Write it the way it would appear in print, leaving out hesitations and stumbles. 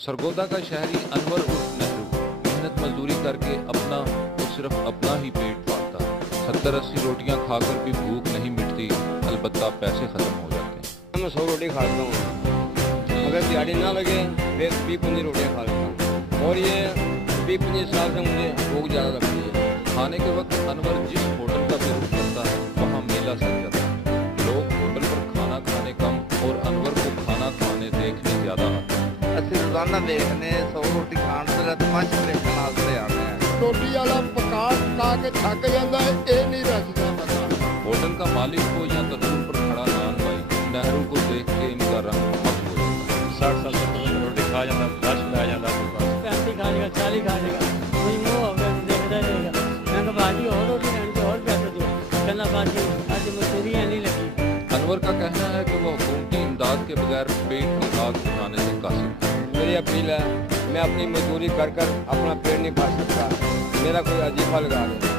सरगोदा का शहरी अनवर उर्फ नेहरू मेहनत मजदूरी करके अपना और सिर्फ अपना ही पेट पालता है। 70-80 रोटियां खाकर भी भूख नहीं मिटती, अलबत्ता पैसे खत्म हो जाते हैं। मैं 100 रोटी खाता हूँ, अगर दिहाड़ी ना लगे फिर 20-25 रोटियाँ खा लेता हूँ, और ये 20-25 साल से मुझे भूख ज़्यादा लगती है। खाने के वक्त अनवर जिस होटल का भी रुख करता है वहाँ मेला सज जाता है। लोग होटल पर खाना खाने कम और अनवर को खाना खाने देखने ज़्यादा आते हैं। ਅਸੀਂ ਰੋਜ਼ਾਨਾ ਵੇਖਨੇ 100 ਰੋਟੀ ਖਾਣ ਤੇ ਤਮਾਸ਼ੇ ਵੇਖਣ ਵਾਸਤੇ ਆਉਂਦੇ ਆ। ਰੋਟੀ ਵਾਲਾ ਪਕਾ ਕੇ ਥੱਕ ਜਾਂਦਾ ਹੈ, ਇਹ ਨਹੀਂ ਰੱਜਦਾ ਬੰਦਾ। होटल का मालिक हो या तंदूर पर खड़ा नान भाई, नेहरू को देख के इनका रंग मस्त हो जाता है। 60 साल तक रोटी खा जाता, 10 ਲੈ ਜਾਂਦਾ 35 खा लेगा, 40 खा लेगा, कोई मुँह हो गया देखता रहेगा। मैं कहा बाजी और रोटी खाने के और पैसे दो, कहना बाजी आज मजदूरी नहीं लगी। अनवर का कहना है कि वह हुकूमती इमदाद के बगैर पेट की आग बुझाने से कासिर है। मेरी अपील है, मैं अपनी मजदूरी कर कर अपना पेट नहीं पाल सकता, मेरा कोई अजीफा लगा दे।